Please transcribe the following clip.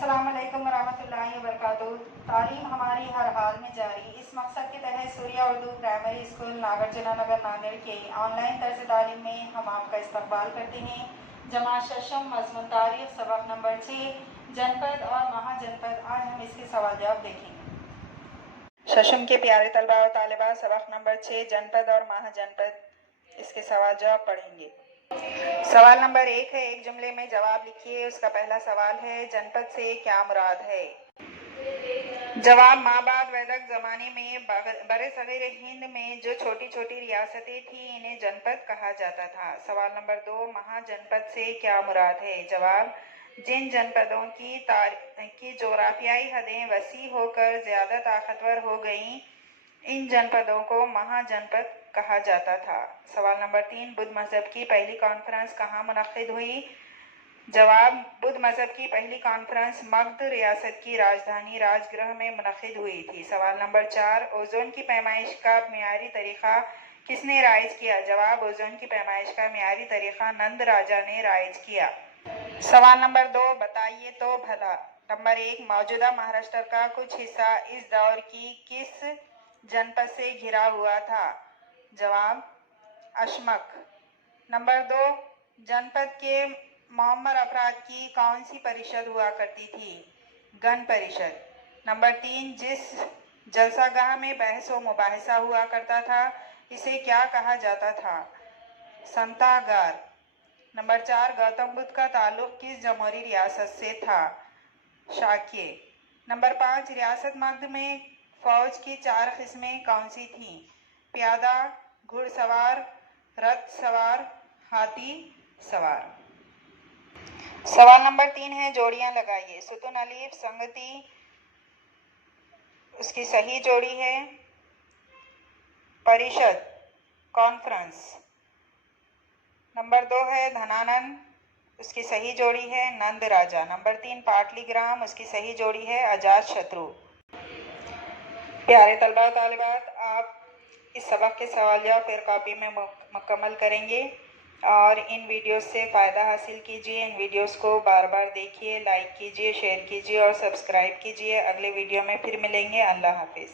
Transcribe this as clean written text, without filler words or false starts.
अस्सलामुअलैकुम वरहमतुल्लाहि वबरकातुहू। तालीम हमारी हर हाल में जारी। इस मकसद के तहत सूर्या उर्दू प्राइमरी स्कूल नागार्जुना नगर नांदेड़ के ऑनलाइन तर्ज तालीम में हम आपका इस्तकबाल करते हैं। जमात शशम मज़मून तारीख सबक नंबर 6 जनपद और महाजनपद। आज हम इसके सवाल जवाब देखेंगे। शशम के प्यारे तलबा और तालिबात, सबक नंबर 6 जनपद और महाजनपद, इसके सवाल जवाब पढ़ेंगे। सवाल नंबर 1 है, एक जुमले में जवाब लिखिए। उसका पहला सवाल है, जनपद से क्या मुराद है? जवाब, माबाद वैदिक ज़माने में बरे सगीर हिंद में जो छोटी छोटी रियासतें थीं इन्हें जनपद कहा जाता था। सवाल नंबर 2, महाजनपद से क्या मुराद है? जवाब, जिन जनपदों की जोग्राफियाई हदें वसी होकर ज़्यादा ताकतवर हो गईं, इन जनपदों को महाजनपद कहा जाता था। सवाल नंबर 3, बुद्ध मजहब की पहली कॉन्फ्रेंस कहाँ मुनक्किद हुई? जवाब, बुद्ध मजहब की पहली कॉन्फ्रेंस मगध रियासत की राजधानी राजगृह में मुनक्किद हुई थी। सवाल नंबर 4, ओजोन की पैमाइश का मियारी तरीका किसने राइज किया? जवाब, ओजोन की पैमाइश का मियारी तरीका नंद राजा ने राइज किया। सवाल नंबर 2, बताइए तो भला। नंबर 1, मौजूदा महाराष्ट्र का कुछ हिस्सा इस दौर की किस जनपद से घिरा हुआ था? जवाब, अशमक। नंबर 2, जनपद के मौमर अफराद की कौन सी परिषद हुआ करती थी? गण परिषद। नंबर 3, जिस जलसागाह में बहस व मुबाहिसा हुआ करता था इसे क्या कहा जाता था? संतागार। नंबर 4, गौतम बुद्ध का ताल्लुक किस जमहूरी रियासत से था? शाक्य। नंबर 5, रियासत मगध में फौज की 4 किस्में कौन सी थीं? प्यादा, घुड़सवार, रथ सवार, हाथी सवार। सवाल नंबर 3 है, जोड़ियां लगाइए। सुतून अलीफ संगति, उसकी सही जोड़ी है परिषद, कॉन्फ्रेंस। नंबर 2 है धनानंद, उसकी सही जोड़ी है नंद राजा। नंबर 3 पाटलीग्राम, उसकी सही जोड़ी है अजात शत्रु। प्यारे तलबा और तालिबात, आप इस सबक के सवाल जवाब फिर कॉपी में मुकम्मल करेंगे और इन वीडियोस से फ़ायदा हासिल कीजिए। इन वीडियोस को बार बार देखिए, लाइक कीजिए, शेयर कीजिए और सब्सक्राइब कीजिए। अगले वीडियो में फिर मिलेंगे। अल्लाह हाफिज़।